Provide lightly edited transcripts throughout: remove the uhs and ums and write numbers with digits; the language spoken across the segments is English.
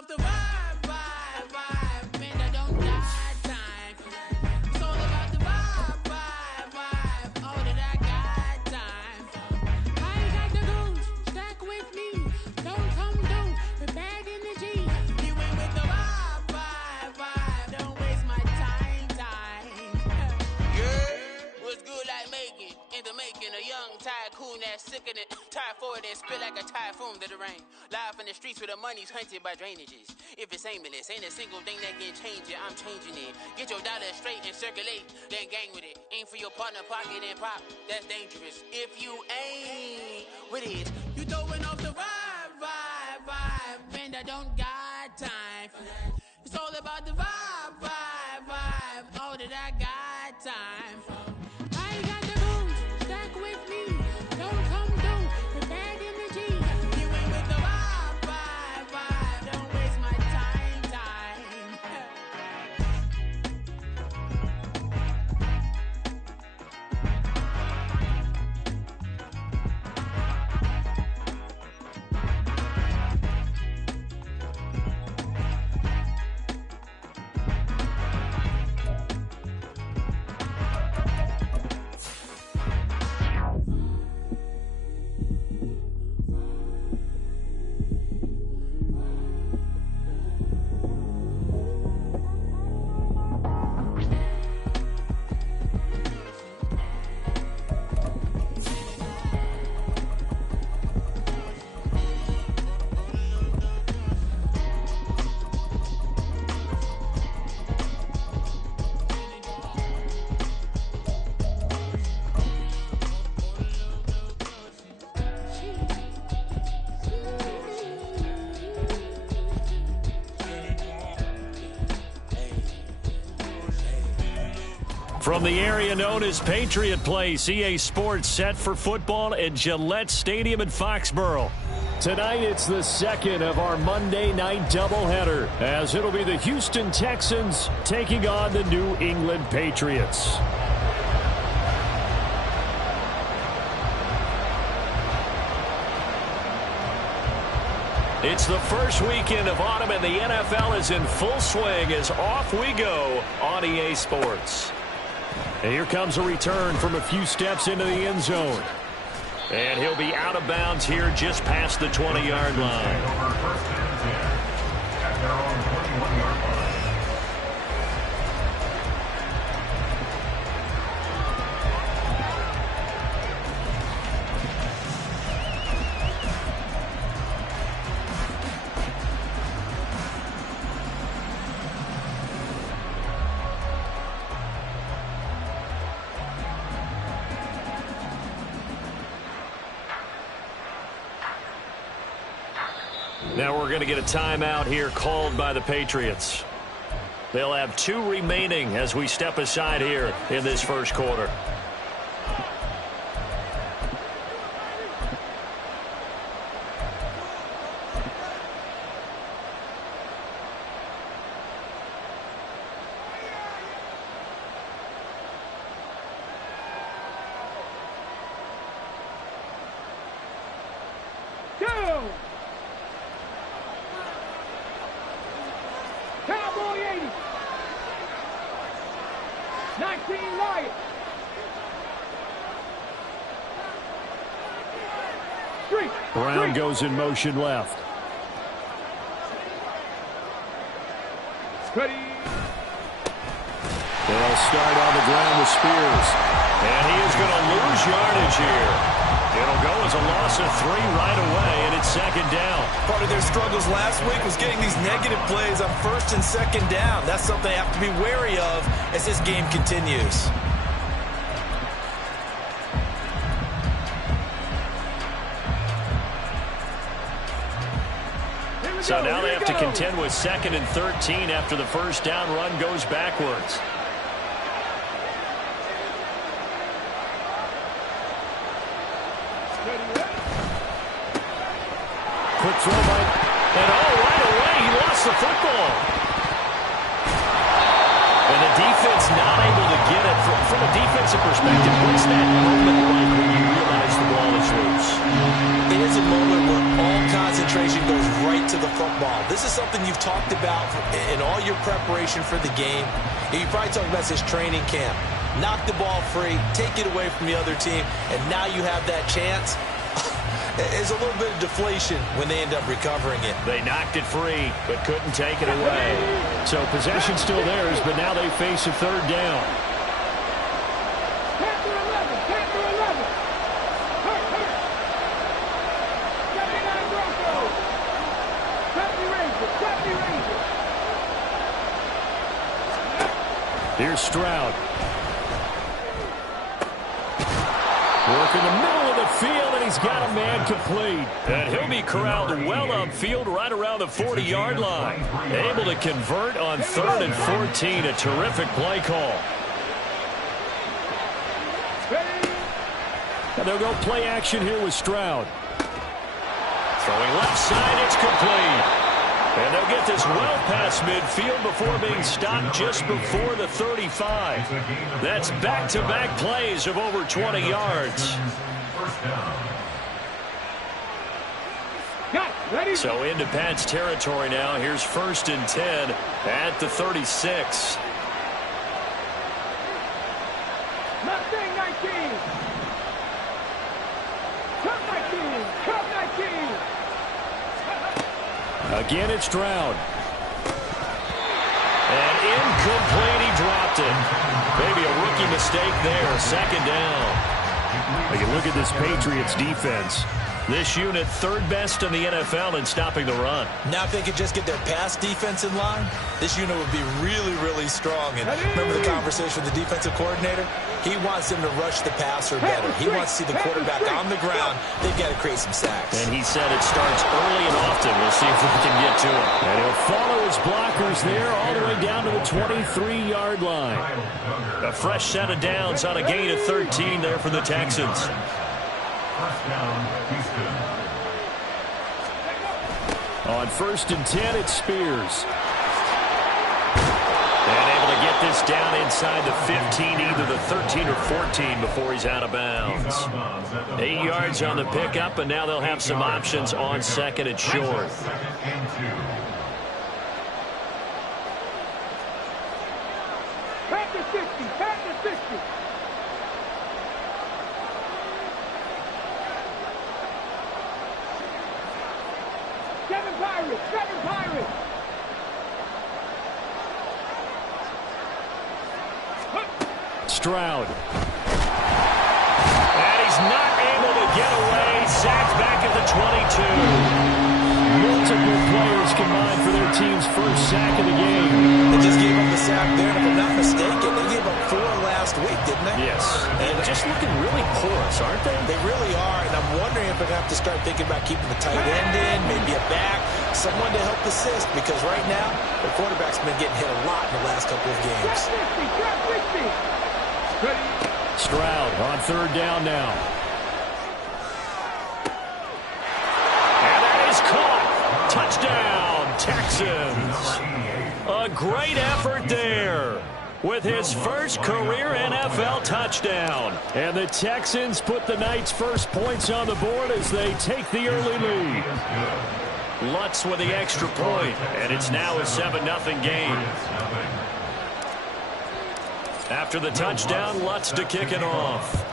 off the vibe, vibe, vibe. Man, I don't got time for that. It's all about the vibe, vibe, vibe. All that I got time for. I ain't got the goons, stack with me. Don't come through with bad energy. You ain't with the vibe, vibe, vibe. Don't waste my time. Yeah, what's good like making? In the making, a young tycoon that's sicker than typhoid and spit like a typhoon to the rain. Live in the streets where the money's hunted by drainages. If it's aimless, ain't a single thing that can change it. I'm changing it. Get your dollar straight and circulate, then gang with it. Aim for your partner, pocket and pop. That's dangerous. If you ain't with it, you throwing off the vibe, vibe, vibe. Man, I don't got time for that. It's all about the vibe, vibe, vibe. All that I got time for. I ain't got the goons, stack with me. Don't come through with bad energy. You ain't with the vibe, vibe, vibe. Don't waste my time. From the area known as Patriot Place, EA Sports set for football at Gillette Stadium in Foxborough. Tonight, it's the second of our Monday night doubleheader, as it'll be the Houston Texans taking on the New England Patriots. It's the first weekend of autumn, and the NFL is in full swing as off we go on EA Sports. And here comes a return from a few steps into the end zone. And he'll be out of bounds here just past the 20-yard line. Now we're going to get a timeout here called by the Patriots. They'll have 2 remaining as we step aside here in this first quarter. Brown goes in motion left. Ready. They'll start on the ground with Spears. And he is going to lose yardage here. It'll go as a loss of 3 right away, and it's second down. Part of their struggles last week was getting these negative plays on first and second down. That's something they have to be wary of as this game continues. So now they have to contend with 2nd and 13 after the first down run goes backwards. Quick throw by, and right away he lost the football. And the defense not able to get it. From a defensive perspective, what's that moment like when you realize the ball is loose. It is a moment where all concentration goes right to the football. This is something you've talked about in all your preparation for the game. You probably talked about this training camp. Knock the ball free, take it away from the other team, and now you have that chance. There's a little bit of deflation when they end up recovering it. They knocked it free, but couldn't take it away. So possession still theirs, but now they face a third down. Here's Stroud. Work in the middle of the field, and he's got a man complete. And he'll be corralled well upfield right around the 40-yard line. Able to convert on 3rd and 14. A terrific play call. And they'll go play action here with Stroud. Throwing left side, it's complete. And they'll get this well past midfield before being stopped just before the 35. That's back-to-back plays of over 20 yards. So into Pat's territory now. Here's 1st and 10 at the 36. Mustang 19. Cup 19. Cup 19. Again, it's Stroud. And incomplete, he dropped it. Maybe a rookie mistake there, 2nd down. You look at this Patriots defense. This unit 3rd best in the NFL in stopping the run. Now if they could just get their pass defense in line, this unit would be really, really strong. And remember the conversation with the defensive coordinator? He wants them to rush the passer better. He wants to see the quarterback on the ground. They've got to create some sacks. And he said it starts early and often. We'll see if we can get to it. And he'll follow his blockers there all the way down to the 23-yard line. A fresh set of downs on a gain of 13 there for the Texans. On 1st and 10, it's Spears. And able to get this down inside the 15, either the 13 or 14 before he's out of bounds. 8 yards on the pickup, and now they'll have some options on 2nd and short. Pack to 60. Pack to 60. Seven Pirates. Stroud. And he's not able to get away. Sacked back at the 22. Multiple players combined for their team's first sack of the game. They just gave up the sack there, and if I'm not mistaken, they gave up 4 last week, didn't they? Yes. And just looking really porous, aren't they? They really are, and I'm wondering if they're going to have to start thinking about keeping the tight end in, maybe a back, someone to help assist, because right now, the quarterback's been getting hit a lot in the last couple of games. Stroud on 3rd down now. And that is caught. Touchdown, Texans. A great effort there with his first career NFL touchdown. And the Texans put the Knights' first points on the board as they take the early lead. Lutz with the extra point, and it's now a 7-0 game. After the touchdown, Lutz to kick it off.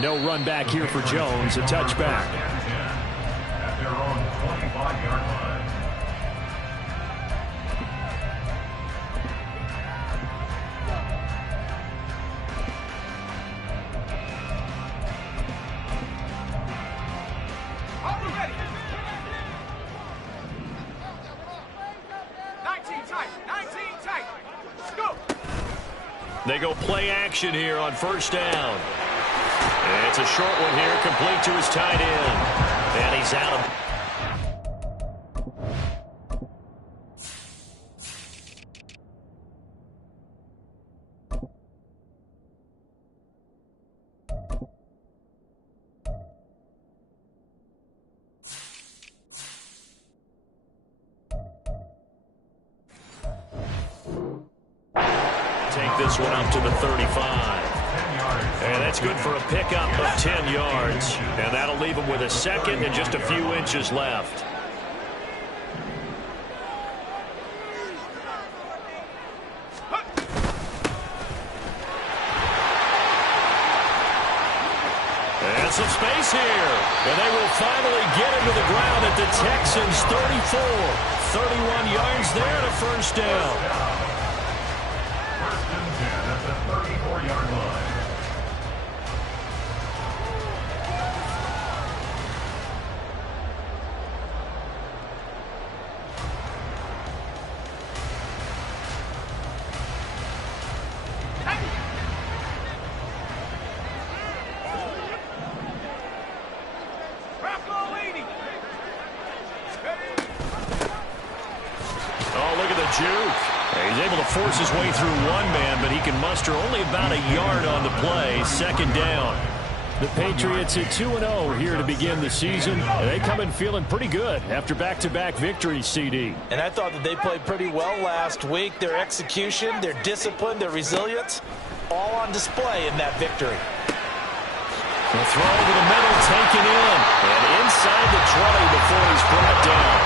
No run back here for Jones, a touchback. At their own 25-yard line. They go play action here on 1st down. And it's a short one here, complete to his tight end. And he's out of... take this one up to the 35. And that's good for a pickup of 10 yards. And that'll leave him with a second and just a few inches left. And some space here. And they will finally get him to the ground at the Texans' 34. 31 yards there and a first down. First and 10 at the 34-yard line. He's able to force his way through one man, but he can muster only about a yard on the play. Second down. The Patriots at 2-0 here to begin the season. And they come in feeling pretty good after back-to-back victories, CD. And I thought that they played pretty well last week. Their execution, their discipline, their resilience, all on display in that victory. The throw to the middle, taken in. And inside the 20 before he's brought down.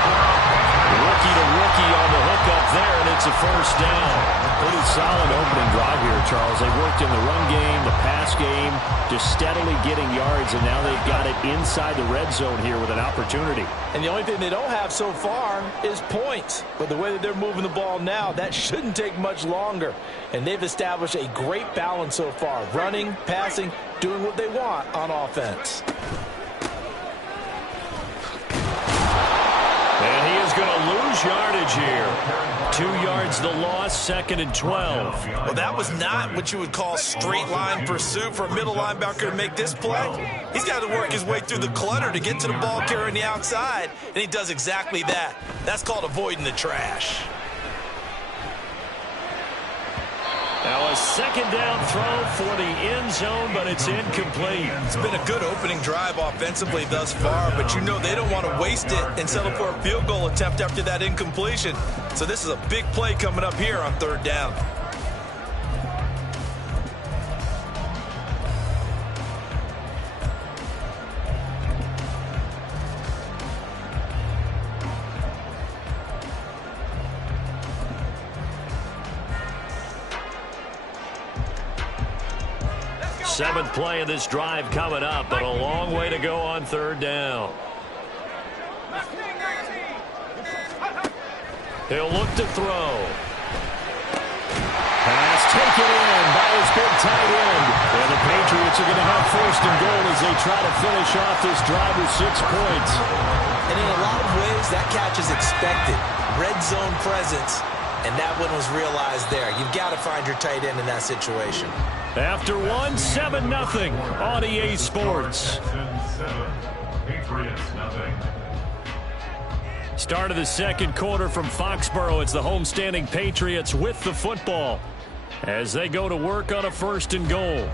Rookie to rookie on the hook up there, and it's a first down. Pretty solid opening drive here, Charles. They worked in the run game, the pass game, just steadily getting yards, and now they've got it inside the red zone here with an opportunity. And the only thing they don't have so far is points. But the way that they're moving the ball now, that shouldn't take much longer. And they've established a great balance so far. Running, passing, doing what they want on offense. And he is going to lose yardage here. 2 yards the loss, second and 12. Well, that was not what you would call straight line pursuit for a middle linebacker to make this play. He's got to work his way through the clutter to get to the ball carrier on the outside, and he does exactly that. That's called avoiding the trash. Now a second down throw for the end zone, but it's incomplete. It's been a good opening drive offensively thus far, but you know they don't want to waste it and settle for a field goal attempt after that incompletion. So this is a big play coming up here on third down. Seventh play of this drive coming up, but a long way to go on third down. He'll look to throw. Pass taken in by his big tight end. And the Patriots are going to have first and goal as they try to finish off this drive with 6 points. And in a lot of ways, that catch is expected. Red zone presence, and that one was realized there. You've got to find your tight end in that situation. After one, 7-0 on EA Sports. Patriots, nothing. Start of the second quarter from Foxborough. It's the homestanding Patriots with the football as they go to work on a first and goal.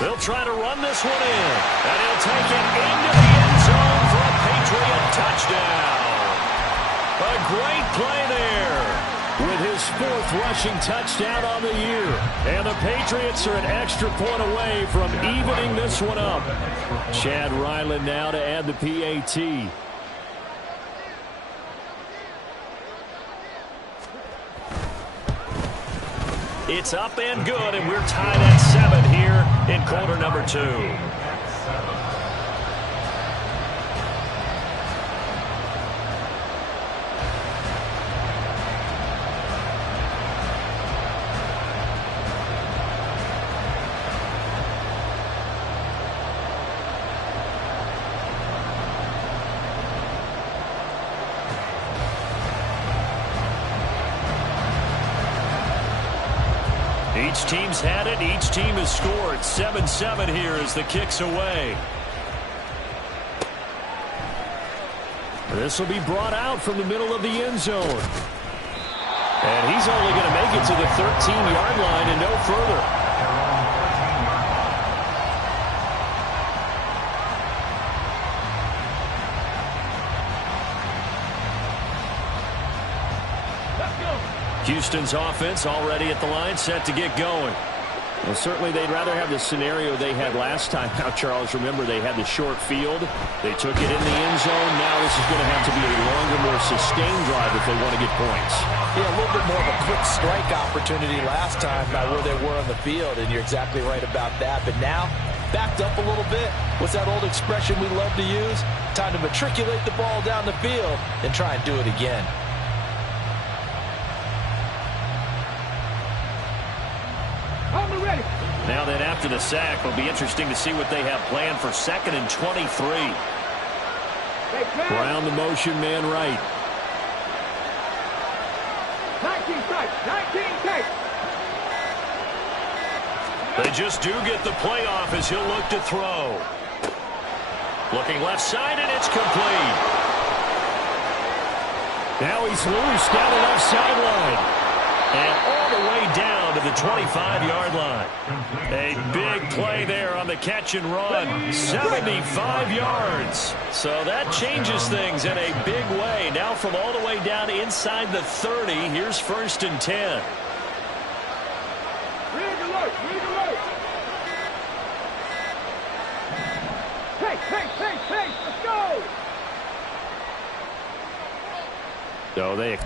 They'll try to run this one in, and he'll take it into the end zone for a Patriot touchdown. A great play there with his 4th rushing touchdown on the year. And the Patriots are an extra point away from evening this one up. Chad Ryland now to add the PAT. It's up and good, and we're tied at 7 here in quarter number 2. Each team's had it. Each team has scored. 7-7 here as the kick's away. This will be brought out from the middle of the end zone. And he's only going to make it to the 13-yard line and no further. Houston's offense already at the line, set to get going. Well, certainly they'd rather have the scenario they had last time. Now, Charles, remember they had the short field. They took it in the end zone. Now this is going to have to be a longer, more sustained drive if they want to get points. Yeah, a little bit more of a quick strike opportunity last time by where they were on the field, and you're exactly right about that. But now, backed up a little bit. What's that old expression we love to use? Time to matriculate the ball down the field and try and do it again. Now then, after the sack, it'll be interesting to see what they have planned for 2nd and 23. Brown the motion man right. 19 strikes, 19 takes. They just do get the playoff as he'll look to throw. Looking left side, and it's complete. Now he's loose down the left sideline. And all the way down to the 25-yard line. A big play there on the catch and run. 75 yards. So that changes things in a big way. Now from all the way down inside the 30, here's 1st and 10. Rig alert, rig alert. Hey, let's go. So they...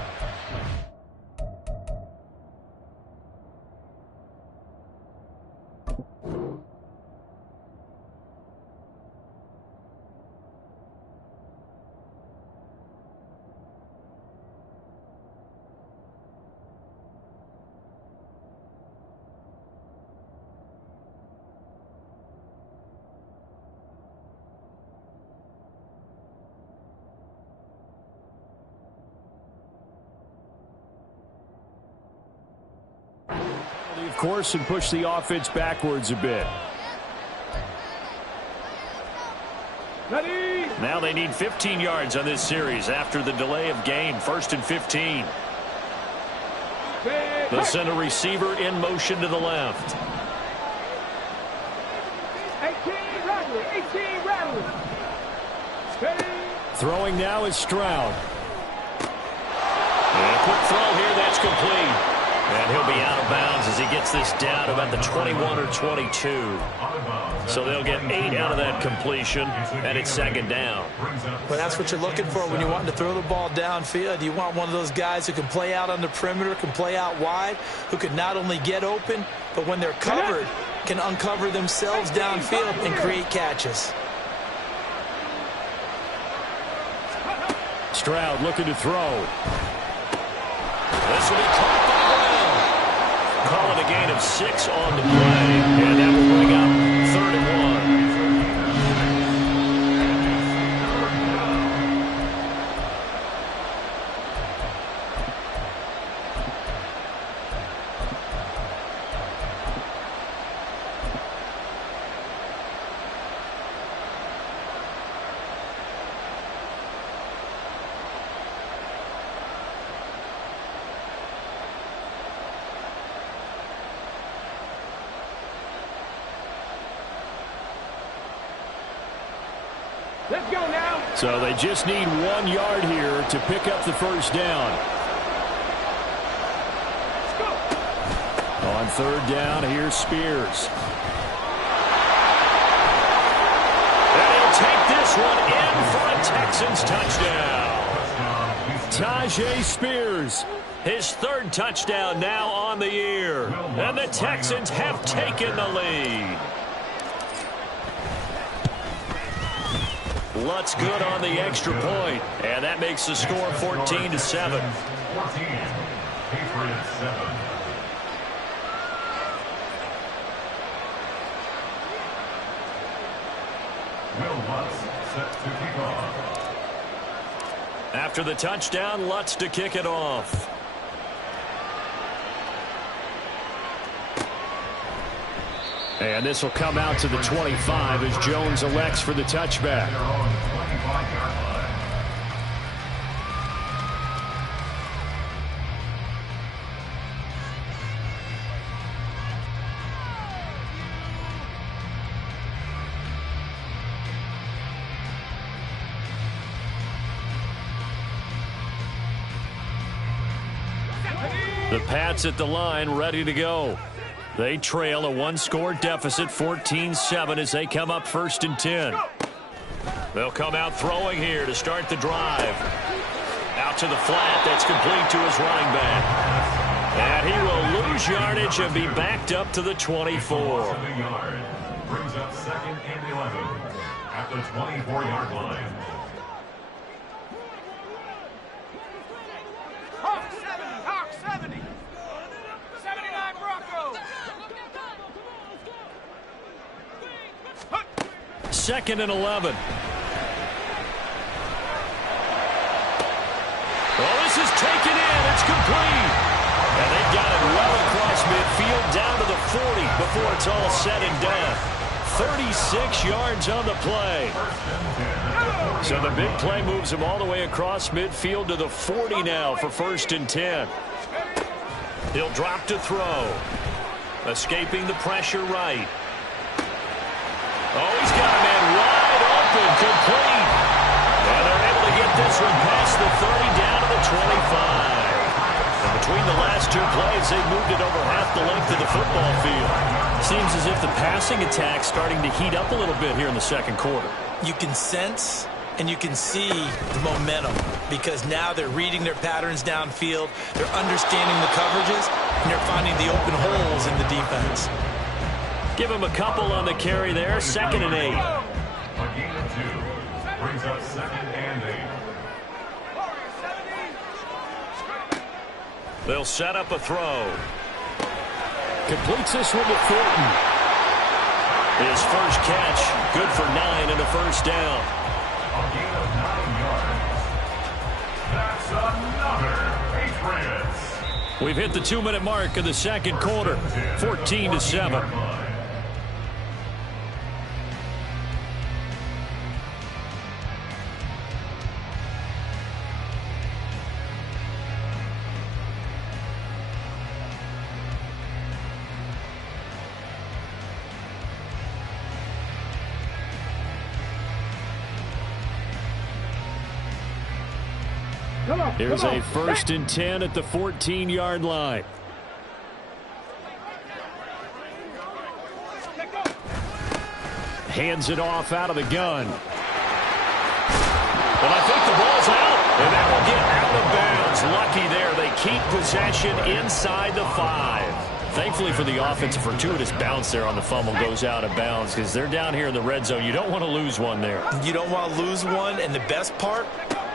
of course, and push the offense backwards a bit. Ready. Now they need 15 yards on this series after the delay of game. 1st and 15. They'll send a receiver in motion to the left. 18 Rattler. Steady. Throwing now is Stroud. And a quick throw here, that's complete. And he'll be out of bounds as he gets this down about the 21 or 22. So they'll get 8 out of that completion, and it's 2nd down. But that's what you're looking for when you're wanting to throw the ball downfield. You want one of those guys who can play out on the perimeter, can play out wide, who can not only get open, but when they're covered, can uncover themselves downfield and create catches. Stroud looking to throw. This will be caught by Brown. Calling a gain of 6 on the play, and that will bring up 3rd and 1. Let's go now. So they just need 1 yard here to pick up the 1st down. Let's go. On 3rd down, here's Spears. And he'll take this one in for a Texans touchdown. Tyjae Spears, his 3rd touchdown now on the year. And the Texans have taken the lead. Lutz good on the extra point, and that makes the score 14-7. 14, Patriots 7. Will Lutz set to kick off. After the touchdown, Lutz to kick it off. And this will come out to the 25 as Jones elects for the touchback. They're on the 25-yard line. The Pats at the line, ready to go. They trail a one-score deficit, 14-7, as they come up 1st and 10. They'll come out throwing here to start the drive. Out to the flat. That's complete to his running back. And he will lose yardage and be backed up to the 24. Brings up 2nd and 11 at the 24-yard line. Hawk 70. 79 Broncos. 2nd and 11. Well, this is taken in. It's complete. And they've got it well across midfield down to the 40 before it's all said and done. 36 yards on the play. So the big play moves him all the way across midfield to the 40 now for 1st and 10. He'll drop to throw. Escaping the pressure right. Oh, he's got a man wide open, complete. And they're able to get this one past the 30 down to the 25. And between the last two plays, they've moved it over half the length of the football field. Seems as if the passing attack's starting to heat up a little bit here in the second quarter. You can sense and you can see the momentum because now they're reading their patterns downfield, they're understanding the coverages, and they're finding the open holes in the defense. Give him a couple on the carry there, 2nd and 8. A gain of 2 brings up 2nd and 8. They'll set up a throw. Completes this one to Thornton. His first catch, good for 9 and a first down. A gain of 9 yards. That's another Patriots. We've hit the 2-minute mark of the second quarter, 14-7. Here's a 1st and 10 at the 14-yard line. Hands it off out of the gun. But I think the ball's out, and that will get out of bounds. Lucky there. They keep possession inside the 5. Thankfully for the offense, a fortuitous bounce there on the fumble goes out of bounds because they're down here in the red zone. You don't want to lose one there. You don't want to lose one, and the best part,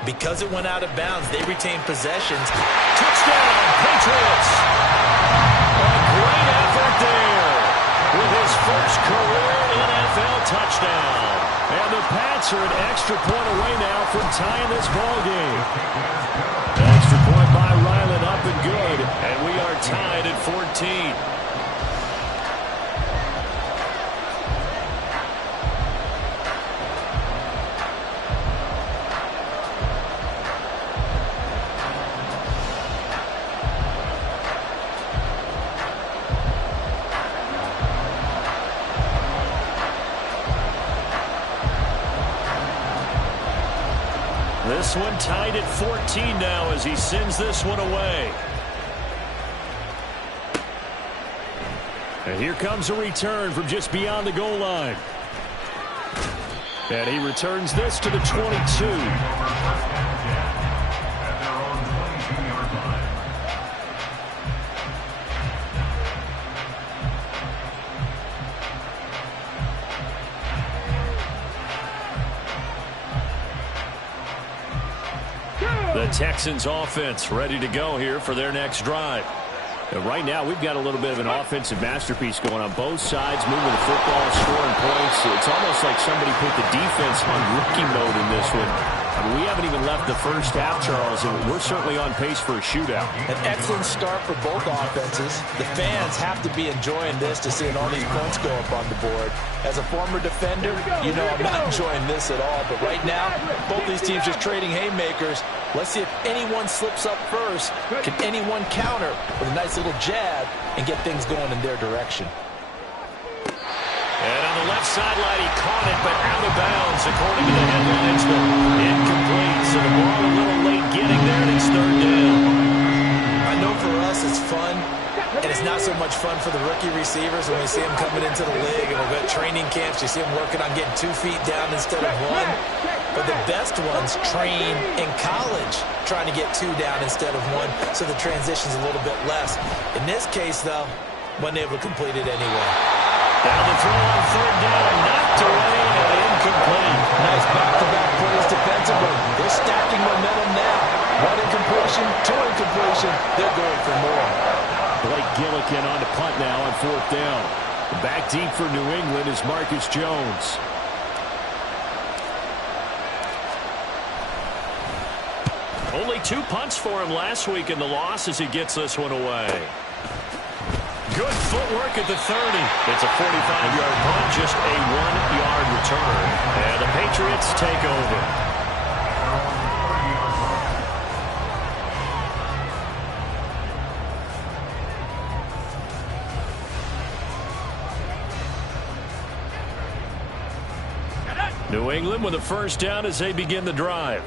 because it went out of bounds, they retain possessions. Touchdown, Patriots! A great effort there with his first career NFL touchdown. And the Pats are an extra point away now from tying this ball game. Extra point by Ryland up and good. And we are tied at 14. This one tied at 14 now as he sends this one away. And here comes a return from just beyond the goal line. And he returns this to the 22. The Texans offense ready to go here for their next drive. And right now we've got a little bit of an offensive masterpiece going on both sides, moving the football, scoring points. It's almost like somebody put the defense on rookie mode in this one. I mean, we haven't even left the first half, Charles, and we're certainly on pace for a shootout. An excellent start for both offenses. The fans have to be enjoying this to seeing all these points go up on the board. As a former defender, you know I'm not enjoying this at all. But right now, both these teams just trading haymakers. Let's see if anyone slips up first. Can anyone counter with a nice little jab and get things going in their direction? And on the left sideline, he caught it, but out of bounds, according to the headlines. Incomplete, so the ball a little late getting there, and it's third down. I know for us as fun, and it's not so much fun for the rookie receivers when we see them coming into the league and we've got training camps. You see them working on getting 2 feet down instead of 1. But the best ones train in college trying to get 2 down instead of 1, so the transition's a little bit less. In this case, though, wasn't able to complete it anyway. Now the throw on third down, knocked away and incomplete. Nice back-to-back plays defensively. They're stacking momentum now. 1 incompletion, 2 incompletion. They're going for more. Blake Gillikin on to punt now on 4th down. Back deep for New England is Marcus Jones. Only 2 punts for him last week in the loss as he gets this one away. Good footwork at the 30. It's a 45-yard punt, just a 1-yard return. And the Patriots take over. New England with a first down as they begin the drive.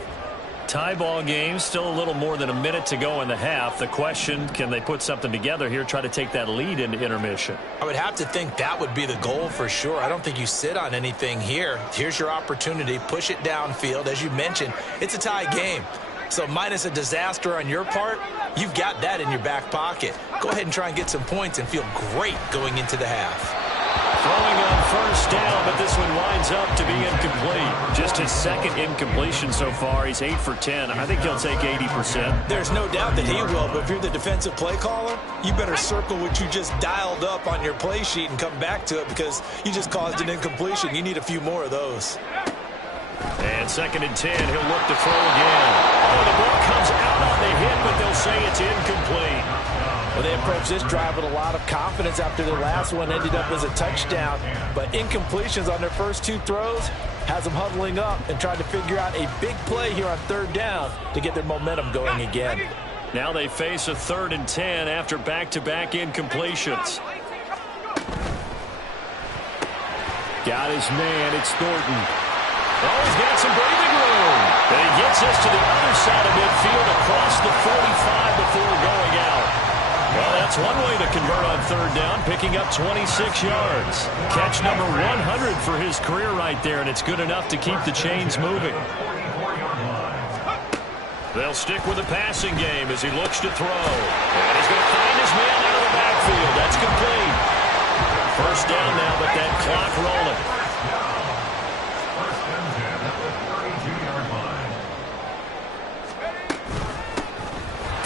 Tie ball game, still a little more than a minute to go in the half. The question, can they put something together here, try to take that lead into intermission? I would have to think that would be the goal for sure. I don't think you sit on anything here. Here's your opportunity. Push it downfield. As you mentioned, it's a tie game. So minus a disaster on your part, you've got that in your back pocket. Go ahead and try and get some points and feel great going into the half. Throwing on first down, but this one winds up to be incomplete. Just his second incompletion so far. He's 8 for 10. I think he'll take 80%. There's no doubt that he will, but if you're the defensive play caller, you better circle what you just dialed up on your play sheet and come back to it because you just caused an incompletion. You need a few more of those. And 2nd and 10, he'll look to throw again. Oh, the ball comes out on the hit, but they'll say it's incomplete. Well, they approached this drive with a lot of confidence after their last one ended up as a touchdown. But incompletions on their first 2 throws has them huddling up and trying to figure out a big play here on 3rd down to get their momentum going again. Now they face a 3rd and 10 after back-to-back incompletions. Got his man. It's Thornton. Oh, he's got some breathing room. And he gets us to the other side of midfield across the 45 before going out. Well, that's one way to convert on 3rd down, picking up 26 yards. Catch number 100 for his career right there, and it's good enough to keep the chains moving. They'll stick with the passing game as he looks to throw. And he's going to find his man out of the backfield. That's complete. First down now, but that clock rolling.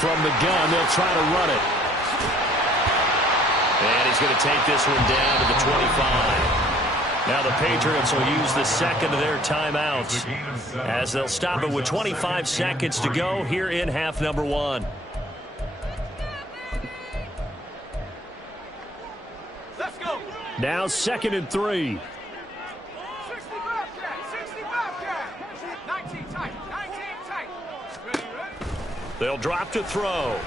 From the gun, they'll try to run it. And he's going to take this one down to the 25. Now the Patriots will use the second of their timeouts as they'll stop it with 25 seconds to go here in half number 1. Let's go. Now 2nd and 3. 60 Bobcat. 19 tight. 19 tight. Ready? They'll drop to throw.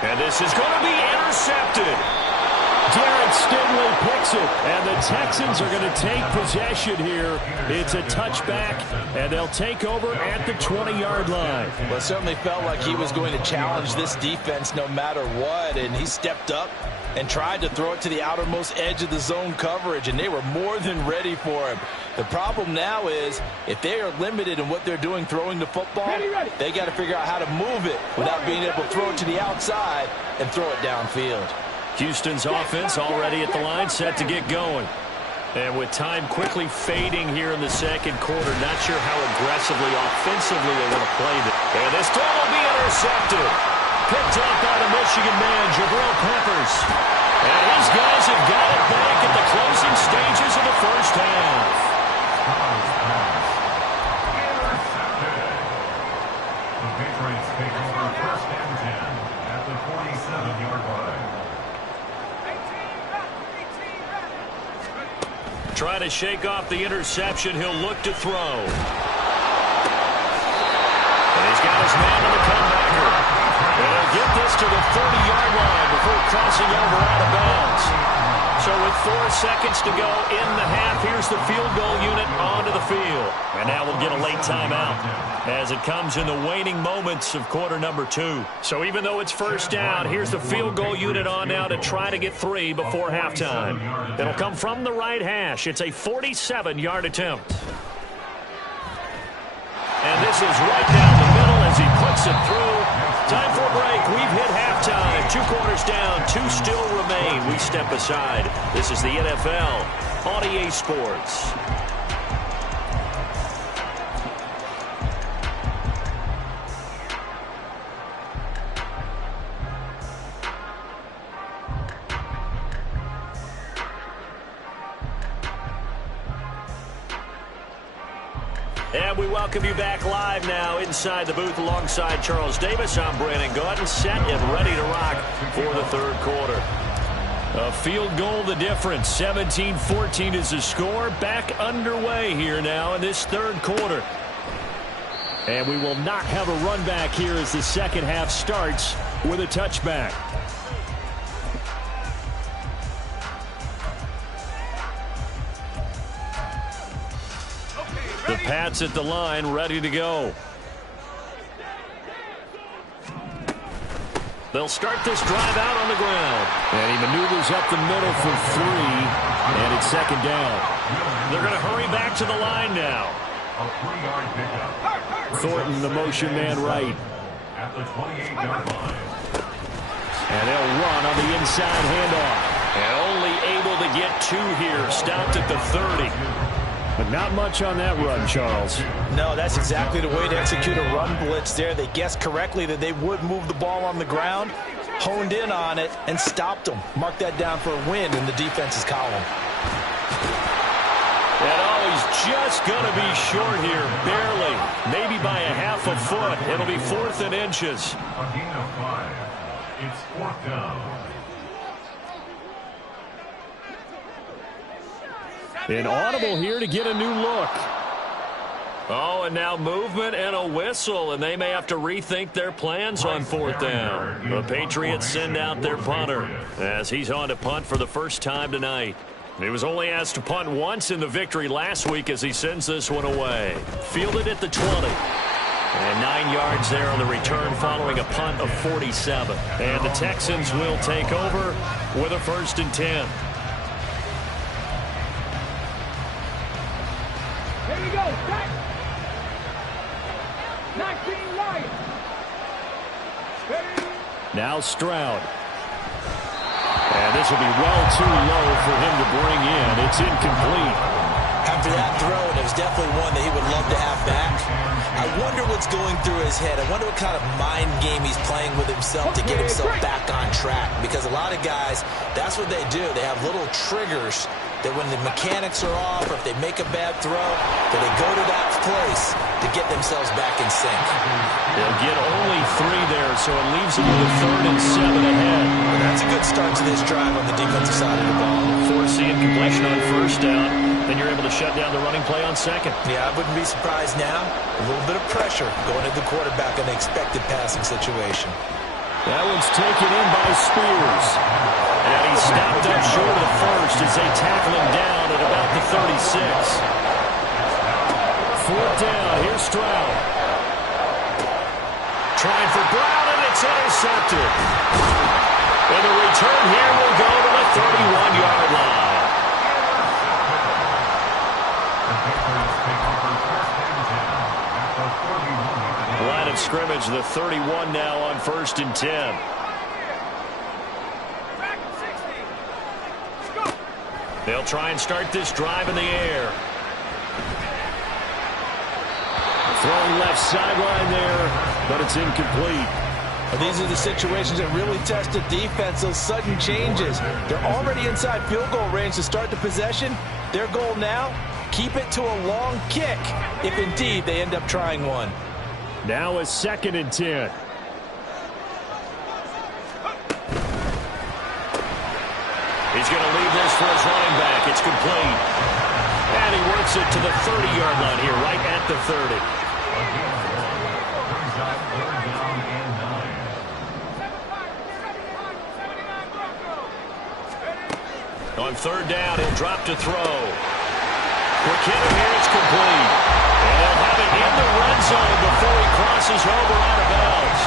And this is going to be intercepted. Derek Stingley picks it, and the Texans are going to take possession here. It's a touchback, and they'll take over at the 20-yard line. Well, it certainly felt like he was going to challenge this defense no matter what, and he stepped up and tried to throw it to the outermost edge of the zone coverage, and they were more than ready for him. The problem now is if they are limited in what they're doing throwing the football, they got to figure out how to move it without being able to throw it to the outside and throw it downfield. Houston's offense already at the line, set to get going. And with time quickly fading here in the second quarter, not sure how aggressively, offensively they want to play this. And this throw will be intercepted. Picked up by the Michigan man, Jabril Peppers. And his guys have got it back at the closing stages of the first half. The Patriots take over 1st and 10 at the 47-yard line. Try to shake off the interception. He'll look to throw. And he's got his man on the comebacker. And he'll get this to the 30-yard line before crossing over out of bounds. So So with 4 seconds to go in the half, here's the field goal unit onto the field. And now we'll get a late timeout as it comes in the waning moments of quarter number 2. So even though it's first down, here's the field goal unit on now to try to get 3 before halftime. It'll come from the right hash. It's a 47-yard attempt. And this is right down the middle as he puts it through. Time for a break. We've hit halftime. 2 quarters down. 2 still remain. We step aside. This is the NFL on EA Sports. And we welcome you back live now inside the booth alongside Charles Davis. I'm Brandon Gaudin, set and ready to rock for the third quarter. A field goal the difference. 17-14 is the score. Back underway here now in this third quarter. And we will not have a run back here as the second half starts with a touchback. The Pats at the line, ready to go. They'll start this drive out on the ground. And he maneuvers up the middle for 3. And it's second down. They're going to hurry back to the line now. Thornton, the motion man right. At the 28-yard line. And they'll run on the inside handoff. And only able to get 2 here. Stopped at the 30. But not much on that run, Charles. No, that's exactly the way to execute a run blitz there. They guessed correctly that they would move the ball on the ground, honed in on it, and stopped them. Mark that down for a win in the defense's column. And he's just going to be short here, barely. Maybe by a half a foot. It'll be 4th and inches. A gain of 5. It's 4th down. An audible here to get a new look. Oh, and now movement and a whistle, and they may have to rethink their plans on 4th down. The Patriots send out their punter as he's on to punt for the first time tonight. He was only asked to punt once in the victory last week as he sends this one away. Fielded at the 20. And 9 yards there on the return following a punt of 47. And the Texans will take over with a 1st and 10. Here we go. Set. 19 right. Ready. Now Stroud. And this will be well too low for him to bring in. It's incomplete. After that throw, and it was definitely one that he would love to have back. I wonder what's going through his head. I wonder what kind of mind game he's playing with himself to get himself back on track. Because a lot of guys, that's what they do. They have little triggers that when the mechanics are off or if they make a bad throw, that they go to that place to get themselves back in sync. They'll get only 3 there, so it leaves them with a 3rd and 7 ahead. And that's a good start to this drive on the defensive side of the ball. Force the incompletion on 1st down, then you're able to shut down the running play on 2nd. Yeah, I wouldn't be surprised now. A little bit of pressure going into the quarterback in the expected passing situation. That one's taken in by Spears. And he's stopped up short of the 1st as they tackle him down at about the 36. 4th down, here's Stroud. Trying for Brown, and it's intercepted. And the return here will go to the 31-yard line. Line of scrimmage, the 31 now on 1st and 10. They'll try and start this drive in the air. Throwing left sideline there, but it's incomplete. These are the situations that really test the defense, those sudden changes. They're already inside field goal range to start the possession. Their goal now, keep it to a long kick, if indeed they end up trying one. Now a 2nd and 10. He's going to leave this for his running back. It's complete. And he works it to the 30-yard line here, right at the 30. On third down, he'll drop to throw. Quick hitter here, it's complete. And they'll have it in the red zone before he crosses over out of bounds.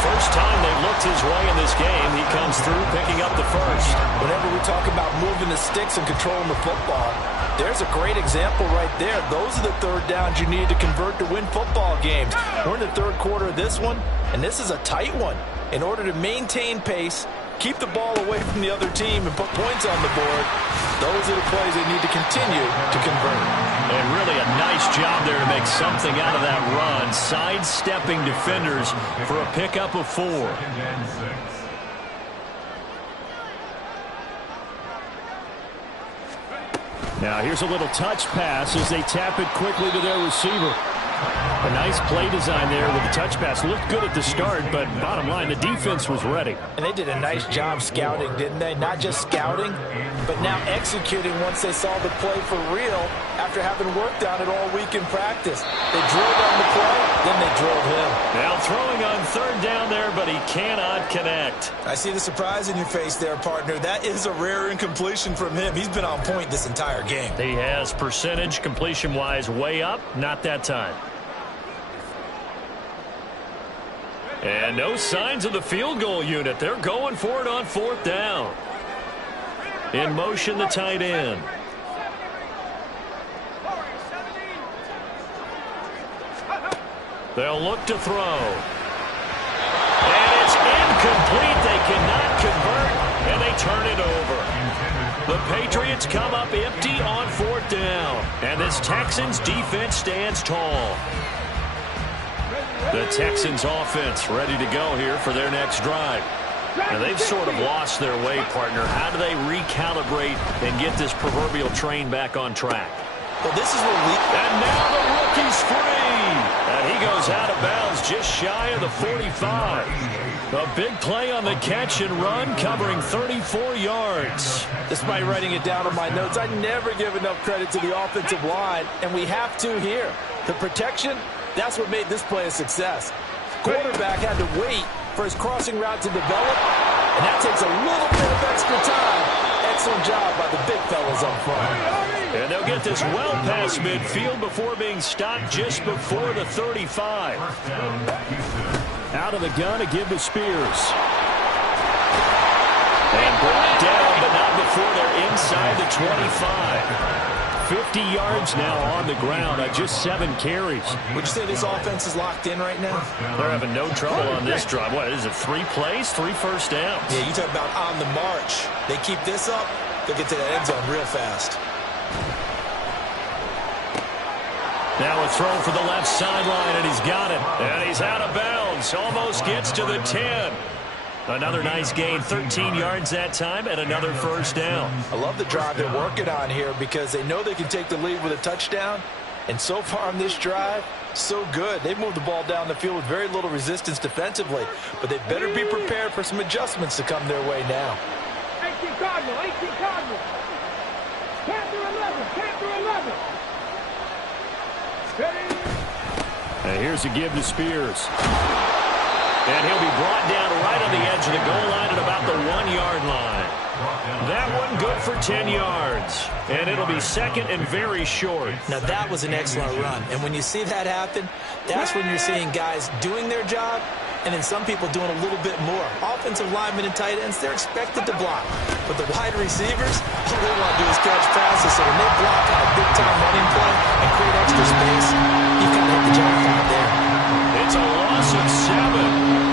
First time they looked his way in this game, he comes through picking up the first. Whenever we talk about moving the sticks and controlling the football, there's a great example right there. Those are the third downs you need to convert to win football games. We're in the third quarter of this one, and this is a tight one. In order to maintain pace, keep the ball away from the other team, and put points on the board, those are the plays they need to continue to convert. And really a nice job there to make something out of that run, sidestepping defenders for a pickup of 4. Now here's a little touch pass as they tap it quickly to their receiver. A nice play design there with the touch pass. Looked good at the start, but bottom line, the defense was ready. And they did a nice job scouting, didn't they? Not just scouting, but now executing once they saw the play for real after having worked on it all week in practice. They drilled on the play, then they drilled him. Now throwing on third down there, but he cannot connect. I see the surprise in your face there, partner. That is a rare incompletion from him. He's been on point this entire game. He has percentage completion-wise way up, not that time. And no signs of the field goal unit. They're going for it on fourth down. In motion, the tight end. They'll look to throw. And it's incomplete. They cannot convert, and they turn it over. The Patriots come up empty on fourth down. And this Texans defense stands tall. The Texans offense ready to go here for their next drive. Now they've sort of lost their way, partner. How do they recalibrate and get this proverbial train back on track? Well, this is what we... And now the rookie's free. And he goes out of bounds just shy of the 45. A big play on the catch and run, covering 34 yards. Despite writing it down on my notes, I never give enough credit to the offensive line, and we have to here. The protection, that's what made this play a success. Quarterback had to wait for his crossing route to develop, and that takes a little bit of extra time. Excellent job by the big fellas up front. And they'll get this well past midfield before being stopped just before the 35. Out of the gun to give to Spears. And brought down, but not before they're inside the 25. 50 yards now on the ground on just 7 carries. Would you say this offense is locked in right now? They're having no trouble on this drive. What is it, 3 plays, 3 first downs? Yeah, you talk about on the march. They keep this up, they'll get to the end zone real fast. Now a throw for the left sideline, and he's got it. And he's out of bounds. Almost gets to the 10. Another nice gain, 13 yards that time, and another first down. I love the drive they're working on here because they know they can take the lead with a touchdown. And so far on this drive, so good. They've moved the ball down the field with very little resistance defensively. But they better be prepared for some adjustments to come their way now. 18 Cardinal, 18 Cardinal. Panther 11, Panther 11. Ready? And here's a give to Spears. And he'll be brought down right on the edge of the goal line at about the 1-yard line. That one good for 10 yards. And it'll be second and very short. Now that was an excellent run. And when you see that happen, that's when you're seeing guys doing their job and then some people doing a little bit more. Offensive linemen and tight ends, they're expected to block. But the wide receivers, all they want to do is catch passes. So when they block on a big-time running play and create extra space, you've got to hit the jackpot there. It's a loss of 7.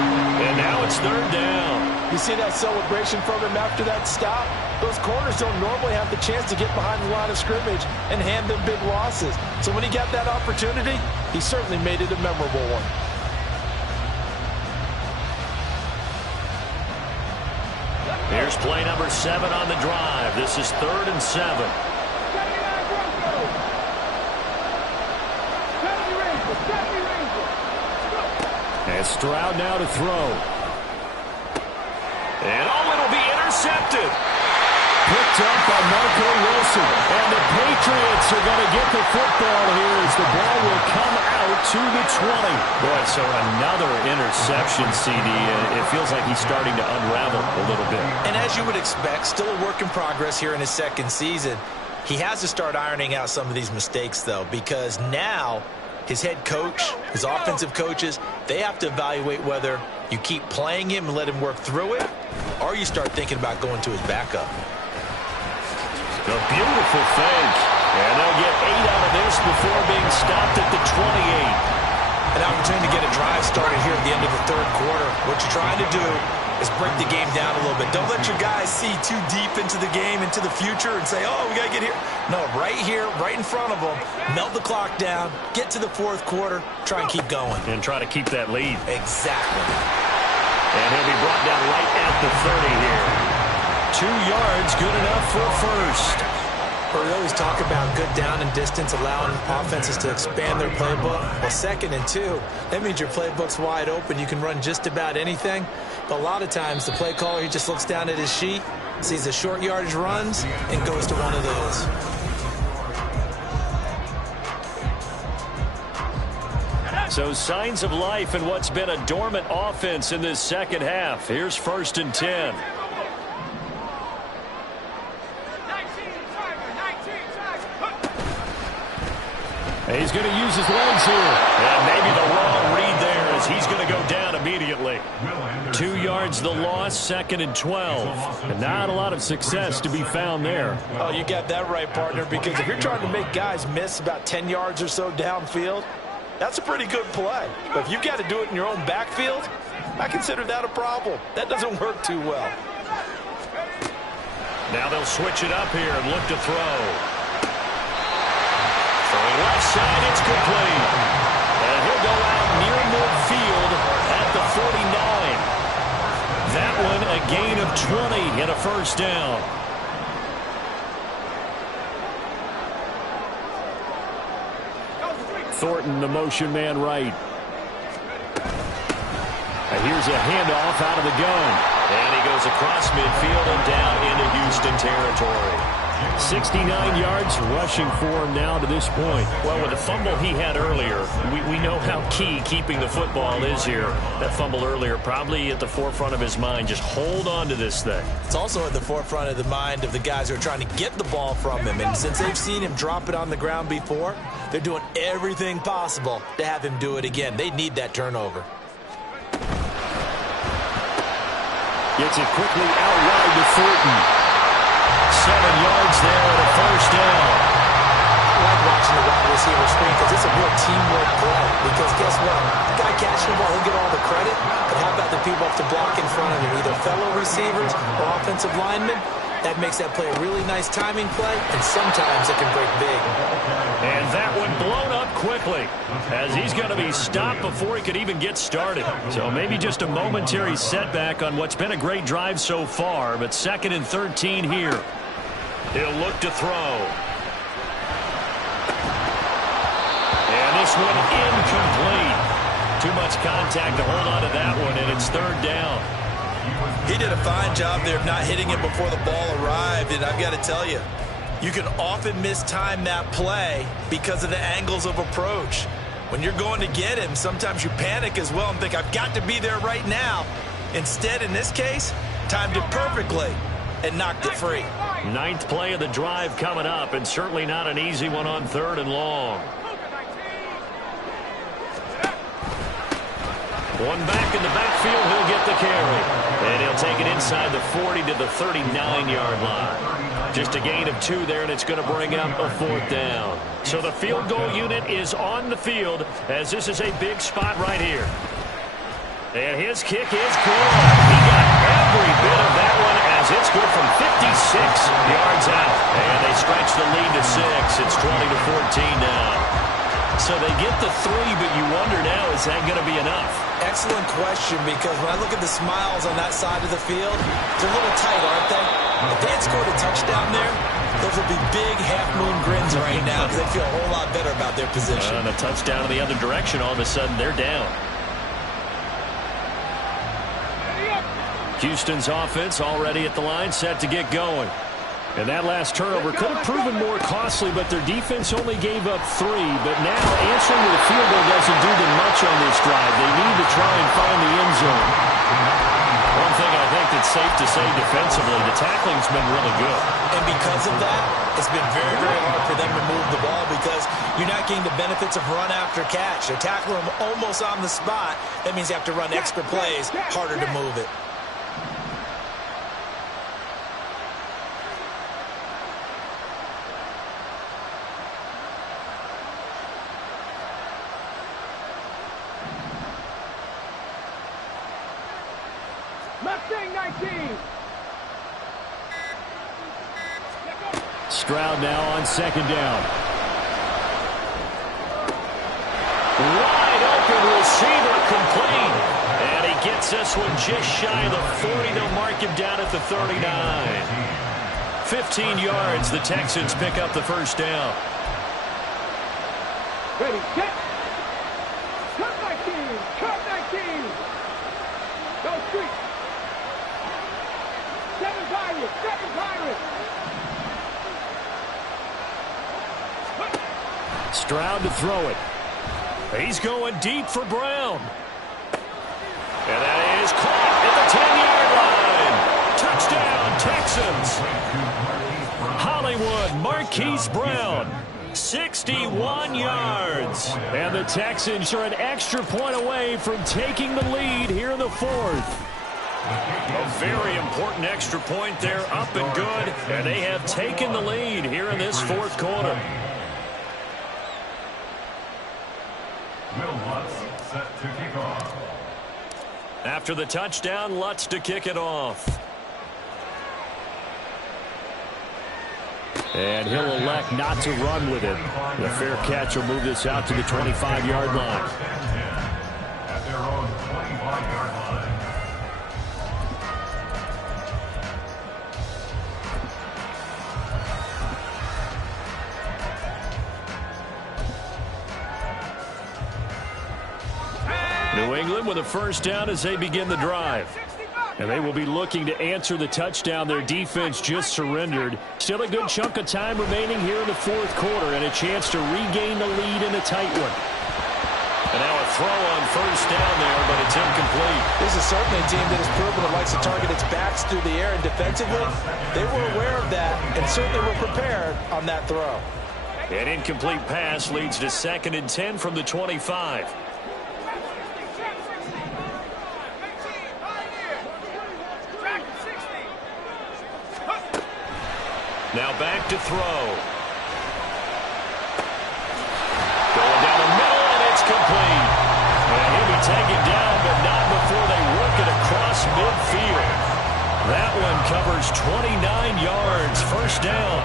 And now it's third down. You see that celebration from him after that stop? Those corners don't normally have the chance to get behind the line of scrimmage and hand them big losses. So when he got that opportunity, he certainly made it a memorable one. Here's play number 7 on the drive. This is 3rd and 7. And Stroud now to throw. And it'll be intercepted. Picked up by Marco Wilson. And the Patriots are going to get the football here as the ball will come out to the 20. Boy, so another interception, CD. It feels like he's starting to unravel a little bit. And as you would expect, still a work in progress here in his second season. He has to start ironing out some of these mistakes, though, because now his head coach, his offensive coaches, they have to evaluate whether you keep playing him and let him work through it, or you start thinking about going to his backup. A beautiful fake. And they'll get 8 out of this before being stopped at the 28. An opportunity to get a drive started here at the end of the third quarter. What you're trying to do is break the game down a little bit. Don't let your guys see too deep into the game, into the future, and say, oh, we got to get here. No, right here, right in front of them, melt the clock down, get to the fourth quarter, try and keep going. And try to keep that lead. Exactly. And he'll be brought down right at the 30 here. 2 yards, good enough for a first. We always talk about good down and distance, allowing offenses to expand their playbook. Well, 2nd and 2, that means your playbook's wide open. You can run just about anything. But a lot of times, the play caller, he just looks down at his sheet, sees the short yardage runs, and goes to one of those. So signs of life in what's been a dormant offense in this second half. Here's 1st and 10. He's going to use his legs here. And maybe the wrong read there as he's going to go down immediately. 2 yards the loss, 2nd and 12. And not a lot of success to be found there. Oh, you got that right, partner, because if you're trying to make guys miss about 10 yards or so downfield, that's a pretty good play. But if you've got to do it in your own backfield, I consider that a problem. That doesn't work too well. Now they'll switch it up here and look to throw. Left side, it's complete. And he'll go out near midfield at the 49. That one a gain of 20 and a first down. Thornton, the motion man right. And here's a handoff out of the gun. And he goes across midfield and down into Houston territory. 69 yards rushing for him now to this point. Well, with the fumble he had earlier, we know how key keeping the football is here. That fumble earlier probably at the forefront of his mind. Just hold on to this thing. It's also at the forefront of the mind of the guys who are trying to get the ball from him. And since they've seen him drop it on the ground before, they're doing everything possible to have him do it again. They need that turnover. Gets it quickly out wide to Thornton. 7 yards there and a first down. I like watching the wide receiver screen because it's a real teamwork play. Because guess what? The guy catching the ball, he'll get all the credit. But how about the people up to block in front of him? Either fellow receivers or offensive linemen. That makes that play a really nice timing play, and sometimes it can break big. And that one blown up quickly as he's going to be stopped before he could even get started. So maybe just a momentary setback on what's been a great drive so far, but 2nd and 13 here. He'll look to throw. And this one incomplete. Too much contact to hold on to that one, and it's 3rd down. He did a fine job there of not hitting it before the ball arrived, and I've got to tell you, you can often mistime that play because of the angles of approach. When you're going to get him, sometimes you panic as well and think, I've got to be there right now. Instead, in this case, timed it perfectly and knocked it free. 9th play of the drive coming up, and certainly not an easy one on 3rd and long. One back in the backfield, he'll get the carry. And he'll take it inside the 40 to the 39-yard line. Just a gain of 2 there, and it's going to bring up a 4th down. So the field goal unit is on the field as this is a big spot right here. And his kick is good. He got every bit of that one as it's good from 56 yards out. And they stretch the lead to 6. It's 20 to 14 now. So they get the 3, but you wonder now, is that going to be enough? Excellent question, because when I look at the smiles on that side of the field, they're a little tight, aren't they? If they had scored a touchdown there, those would be big half-moon grins right now because they feel a whole lot better about their position. And a touchdown in the other direction, all of a sudden they're down. Houston's offense already at the line, set to get going. And that last turnover could have proven more costly, but their defense only gave up 3. But now answering with a field goal doesn't do them much on this drive. They need to try and find the end zone. One thing I think that's safe to say defensively, the tackling's been really good. And because of that, it's been very, very hard for them to move the ball because you're not getting the benefits of run after catch. They're tackling them almost on the spot. That means you have to run extra plays, harder to move it. Mustang 19. Stroud now on second down. Wide open receiver complete. And he gets this one just shy of the 40. They'll mark him down at the 39. 15 yards. The Texans pick up the first down. Ready, set. Cut 19. Cut 19. Go street. 7 Pirates. 7 Pirates. Stroud to throw it. He's going deep for Brown. And that is caught at the 10-yard line. Touchdown, Texans. Hollywood Marquise Brown. 61 yards. And the Texans are an extra point away from taking the lead here in the fourth. A very important extra point there, up and good. And they have taken the lead here in this fourth quarter. Will Lutz set to kick off. After the touchdown, Lutz to kick it off. And he'll elect not to run with it. The fair catch will move this out to the 25-yard line. At their own 25-yard line. New England with a first down as they begin the drive. And they will be looking to answer the touchdown their defense just surrendered. Still a good chunk of time remaining here in the fourth quarter and a chance to regain the lead in a tight one. And now a throw on first down there, but it's incomplete. This is certainly a team that has proven it likes to target its backs through the air, and defensively, they were aware of that and certainly were prepared on that throw. An incomplete pass leads to 2nd and 10 from the 25. Now back to throw. Going down the middle, and it's complete. And he'll be taken down, but not before they work it across midfield. That one covers 29 yards, first down.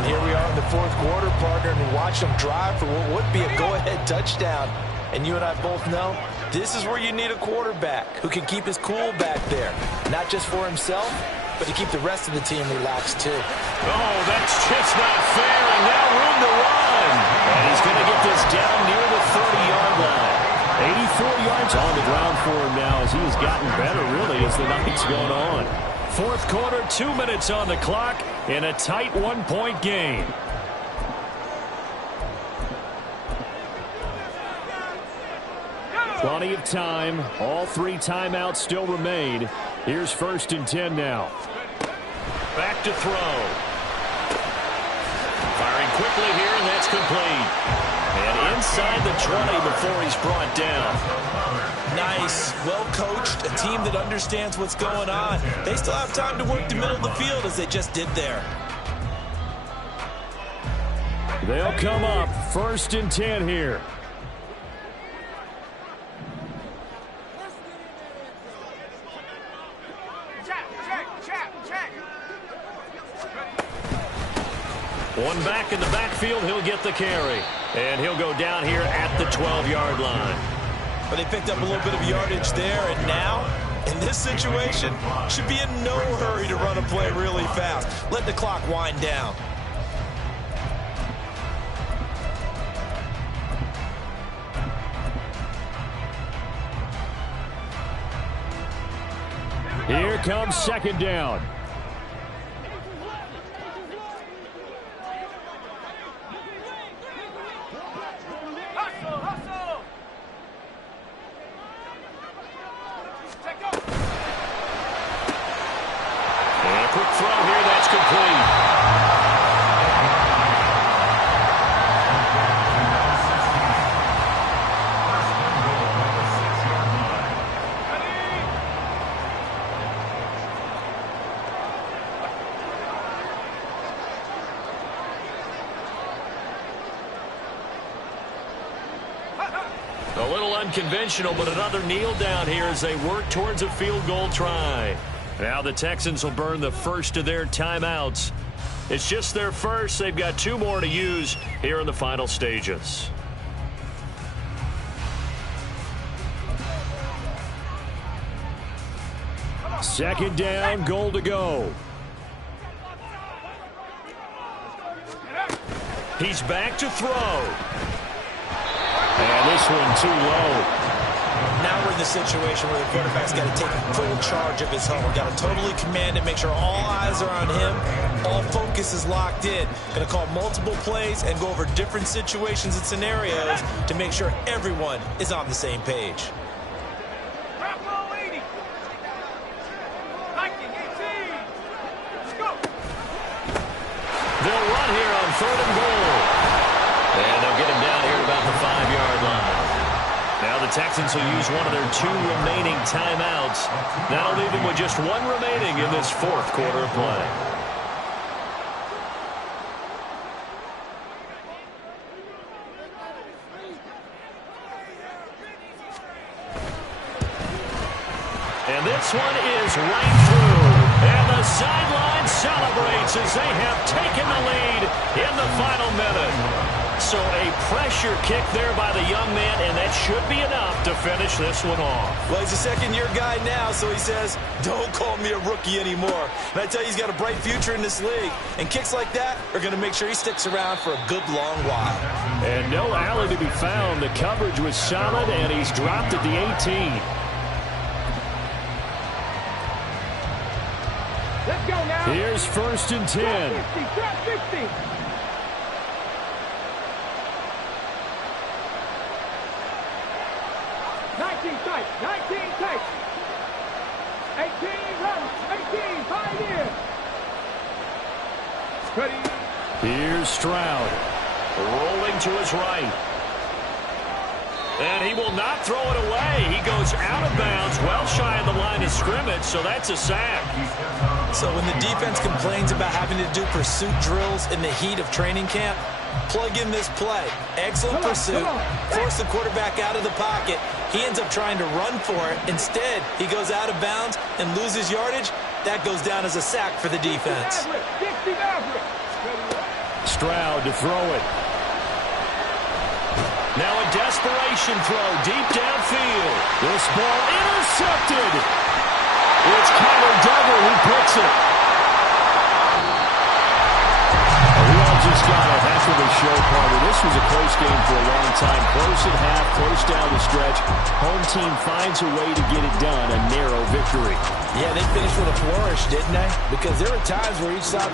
And here we are in the fourth quarter, partner, and watch them drive for what would be a go-ahead touchdown. And you and I both know this is where you need a quarterback who can keep his cool back there, not just for himself, but to keep the rest of the team relaxed, too. Oh, that's just not fair, and now room to run. And he's going to get this down near the 30-yard line. 84 yards on the ground for him now as he has gotten better, really, as the night's going on. Fourth quarter, 2 minutes on the clock in a tight one-point game. Plenty of time. All 3 timeouts still remain. Here's 1st and 10 now. Back to throw. Firing quickly here, and that's complete. And inside the 20 before he's brought down. Nice. Well coached. A team that understands what's going on. They still have time to work the middle of the field as they just did there. They'll come up 1st and 10 here. One back in the backfield, he'll get the carry. And he'll go down here at the 12-yard line. But they picked up a little bit of yardage there, and now, in this situation, should be in no hurry to run a play really fast. Let the clock wind down. Here comes 2nd down. quick throw here. That's complete. A little unconventional, but another kneel down here as they work towards a field goal try. Now the Texans will burn the first of their timeouts. It's just their first. They've got 2 more to use here in the final stages. Second down, goal to go. He's back to throw. And this one too low. Now we're in the situation where the quarterback's got to take full charge of his home. Got to totally command it, make sure all eyes are on him. All focus is locked in. Going to call multiple plays and go over different situations and scenarios to make sure everyone is on the same page. They'll run here on 3rd and goal. And they'll get him down here about the 5-yard line. Now the Texans will use one of their 2 remaining timeouts. That'll leave them with just 1 remaining in this 4th quarter of play. And this one is right through. And the sideline celebrates as they have taken the lead in the final minute. So a pressure kick there by the young man, and that should be enough to finish this one off. Well, he's a second-year guy now, so he says, don't call me a rookie anymore. And I tell you, he's got a bright future in this league. And kicks like that are going to make sure he sticks around for a good long while. And no alley to be found. The coverage was solid, and he's dropped at the 18. Let's go now. Here's 1st and 10. 50. 19 tight, 19 tight. 18 runs, 18, 5 years. Ready. Here's Stroud. Rolling to his right. And he will not throw it away. He goes out of bounds, well shy of the line of scrimmage, so that's a sack. So when the defense complains about having to do pursuit drills in the heat of training camp, plug in this play. Excellent pursuit. Force the quarterback out of the pocket. He ends up trying to run for it. Instead, he goes out of bounds and loses yardage. That goes down as a sack for the defense. Stroud to throw it. Now a desperation throw deep downfield. This ball intercepted. It's Connor Duggar who picks it. We all just got a half of the show party. This was a close game for a long time. Close at half, close down the stretch. Home team finds a way to get it done. A narrow victory. Yeah, they finished with a flourish, didn't they? Because there were times where each side